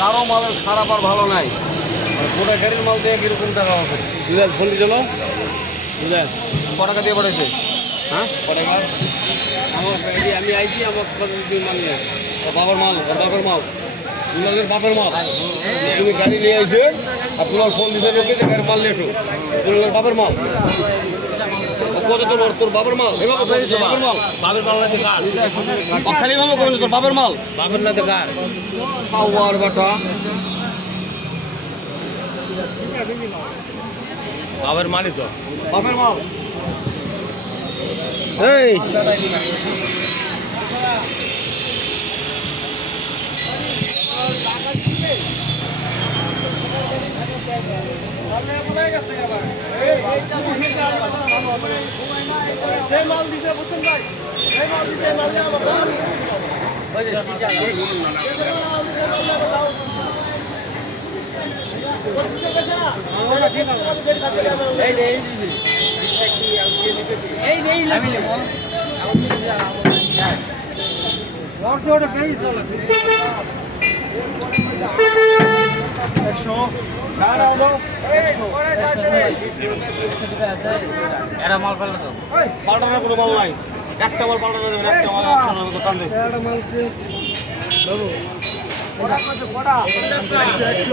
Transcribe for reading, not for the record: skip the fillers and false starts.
কারো মালের খারাপ আর ভালো নাই, গোটা গাড়ির মাল দিয়ে কিরকম টাকা হবে? বুঝলেন, ফোনটি চলো বুঝলেন। ক টাকা দিয়ে পাঠাইছে? হ্যাঁ, ক টাকা? আমার আমি আইছি, আমার মাল নিয়ে বাবার মাল, বাবার মাল, তোমাদের বাপের মাল। তুমি গাড়ি নিয়ে আইছো আর তোমার ফোন দিতে লোকে যে গাড়ির মাল নিয়ে এসো, তোমার বাপের মাল। কত তোর বাবার মাল? বাবার মাল, বাবার মাল না কার? খালি ভাবে কমেন তোর বাবার মাল, বাবার না কার? পাওয়ার বাটা বাবার মালই তো, বাবার মাল। এই মাল দিছে বুঝছেন ভাই, এই মাল দিছে, মাল নিয়ে আমার দাম এরা মাল ফেলে তো পাল্টানোর কোনো মাল নাই, একটা মাল পাল্টানো যাবে, একটা মাল টান দেবে। গাড়ি